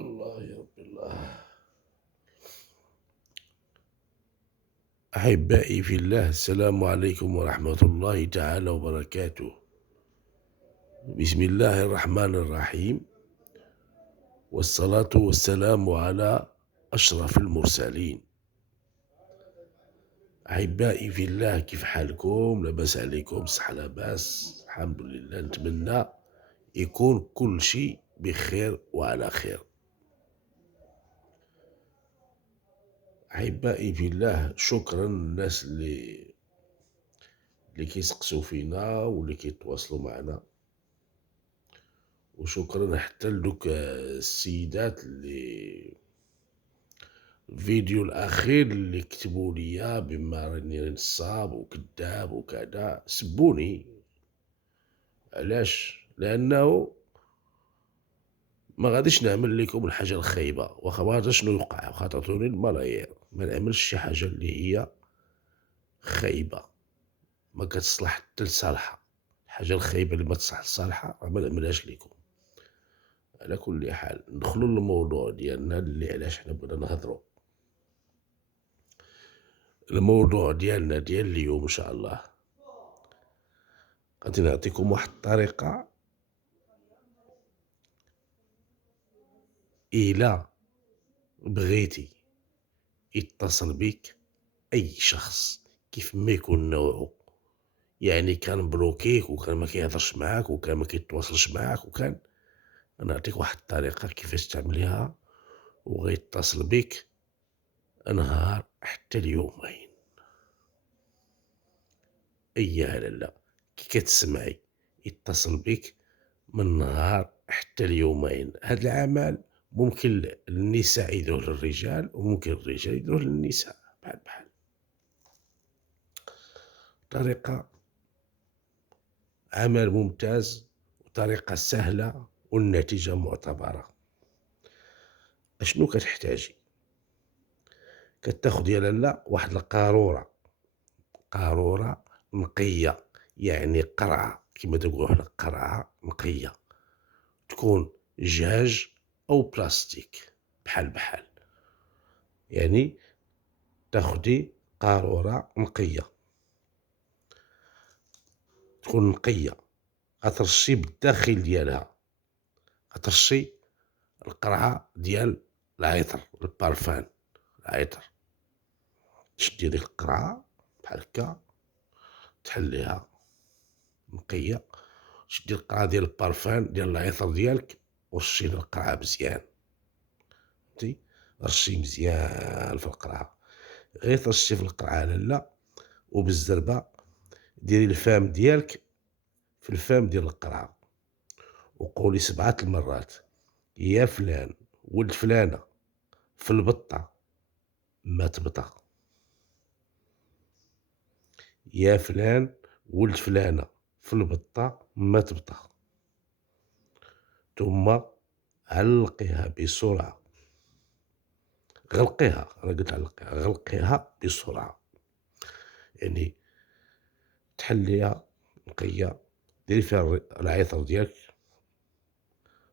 الله يا رب الله. أحبائي في الله، السلام عليكم ورحمة الله تعالى وبركاته. بسم الله الرحمن الرحيم، والصلاة والسلام على أشرف المرسلين. أحبائي في الله، كيف حالكم؟ لاباس عليكم؟ صحة لاباس؟ الحمد لله. نتمنى يكون كل شيء بخير وعلى خير. أحبائي في الله، شكرا للناس اللي كيسقسوا فينا واللي كيتواصلوا معنا، وشكرا حتى لدوك السيدات اللي الفيديو الاخير اللي كتبوا لي بما راني نصاب وكذاب وكذا، سبوني. علاش؟ لانه ما غاديش نعمل لكم الحاجه الخايبه، واخا ما عرفتش شنو يوقع، واخا تعطوني الملايير ما نعملش شي حاجه اللي هي خايبه ما كتصلح حتى لصالحها. الحاجه الخايبه اللي ما تصلح لصالحها ما نعملهاش لكم. على كل حال، ندخلوا للموضوع ديالنا اللي علاش حنا بغينا نهضروا. الموضوع ديالنا ديال اليوم ان شاء الله غادي نعطيكم واحد الطريقة. إلا بغيتي يتصل بك أي شخص كيف ما يكون نوعه، يعني كان بلوكيك وكان ما كيهضرش معاك وكان ما كيتواصلش معاك وكان، نعطيك واحد الطريقة كيفاش تعمليها وغيتصل بك نهار حتى اليومين. أيا لالا، كي كتسمعي يتصل بك من نهار حتى اليومين، هاد العمل ممكن النساء يديروه للرجال وممكن الرجال يديروه للنساء، بحال بحال. طريقة عمل ممتاز وطريقة سهلة والنتيجة معتبرة. اشنو كتحتاجي؟ كتاخدي يا لالا واحد القارورة، قارورة نقية، يعني قرعة كما تنقولو حنا، قرعة نقية، تكون جاج أو بلاستيك، بحال بحال. يعني تاخدي قارورة نقية، تكون نقية، غترشي بالداخل ديالها، غترشي القرعة ديال العطر، البارفان، العطر. تشدي ديك القرعة بحال هكا، تحليها نقية، تشدي القرعة ديال البارفان ديال العطر ديالك ورشي القرعة مزيان. فهمتي؟ رشي مزيان في القرعة، غير ترشي في القرعة لالا، وبالزربة ديري الفام ديالك في الفام ديال القرعة، وقولي 7 المرات: يا فلان ولد فلانة في البطة ما تبطى، يا فلان ولد فلانة في البطة ما تبطى. ثم علقيها بسرعة، غلقيها، أنا قلت علقيها، غلقيها بسرعة. يعني تحليها نقية، ديري فيها العطر ديالك،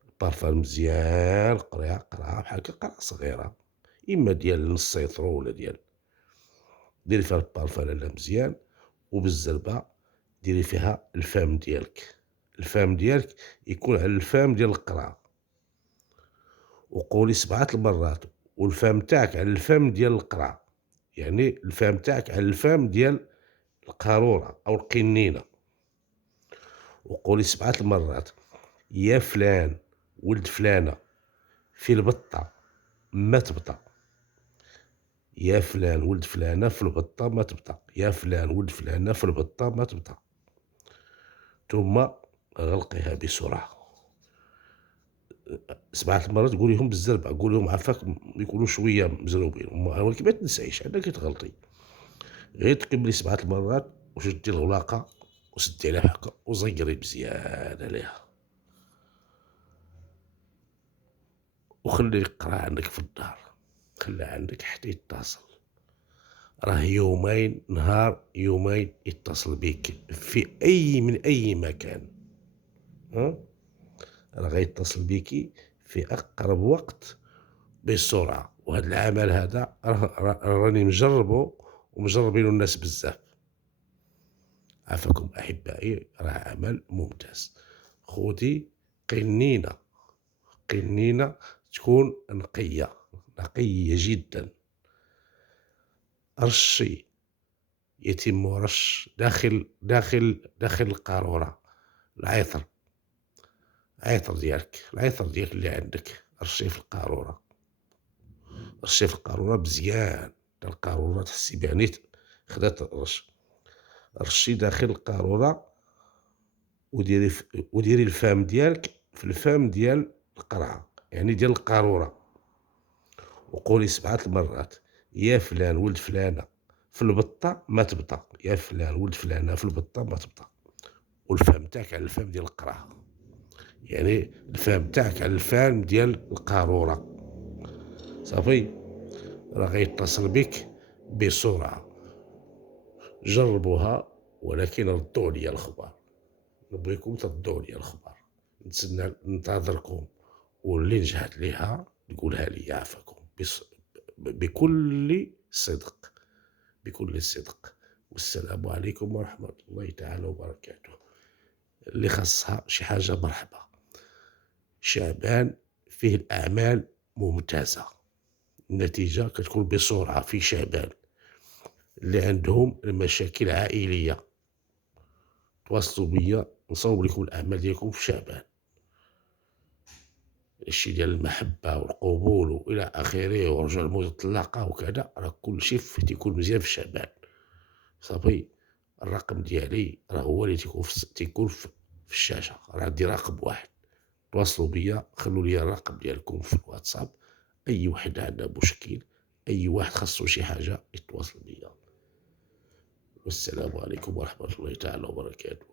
البارفان مزيان، قرعة بحال هكا، قرعة صغيرة، إما ديال نص سيترو ولا ديال، ديري فيها البارفان لالا مزيان، وبالزربة ديري فيها الفام ديالك، الفام ديالك يكون على الفام ديال القرعة، وقولي 7 المرات، والفم تاعك على الفم ديال القرعة، يعني الفم تاعك على الفم ديال القارورة أو القنينة، وقولي 7 المرات: يا فلان ولد فلانة في البطة ما تبطى، يا فلان ولد فلانة في البطة ما تبطى، يا فلان ولد فلانة في البطة ما تبطى. ثم غلقيها بسرعة. 7 المرات قوليهم بالزربة، قوليهم عفاك يكونوا شوية مزروبين، ولكن ما تنسايش عندك تغلطي. غير تكملي 7 المرات وشدي الغلاقة وسدي عليها هكا وزيري مزيان عليها، وخلي القرعة عندك في الدار، خليها عندك حتى يتصل. راه يومين، نهار يومين يتصل بيك في أي من أي مكان. ها، راه غيتصل بيكي في أقرب وقت بسرعة. وهذا العمل هذا راني مجرّبه ومجرّبينه الناس بزاف. عافاكم أحبائي، راه عمل ممتاز. خُذي قنينة، قنينة تكون نقية، نقية جدًا، رشّي، يتم رش داخل القارورة العطر، العطر ديالك اللي عندك رشّيه في القارورة، رشّيه في القارورة مزيان، حتى القارورة تحسي بها نيت خدات الرش. رشّي داخل القارورة وديري الفم ديالك في الفم ديال القرعة، يعني ديال القارورة، وقولي 7 المرات: يا فلان ولد فلانة في البطة ما تبطى، يا فلان ولد فلانة في البطة ما تبطى. والفم تاعك على الفم ديال القرعة، يعني الفم تاعك على الفم ديال القارورة. صافي، راه غيتصل بك بسرعة. جربوها، ولكن ردوا عليا الخبر، نبغيكم تردوا عليا الخبر، ننتظركم، واللي نجحت ليها تقولها لي. عافاكم بكل صدق، بكل صدق. والسلام عليكم ورحمة الله تعالى وبركاته. اللي خاصها شي حاجة مرحبا. شعبان فيه الأعمال ممتازة، النتيجة كتكون بسرعة في شعبان. اللي عندهم المشاكل عائلية تواصلوا بيا، نصوب لكم الأعمال ديالكم في شعبان. الشي ديال المحبة والقبول وإلى آخره ورجوع المطلقة وكذا، راه كلشي تيكون مزيان في شعبان. صافي، الرقم ديالي راه هو اللي تيكون في الشاشة، راه عندي رقم واحد. تواصلوا بيا، خلوا لي الرقم ديالكم في الواتساب. أي واحد عنده مشكل، أي واحد خاصو شي حاجة يتواصل بيا. والسلام عليكم ورحمة الله تعالى وبركاته.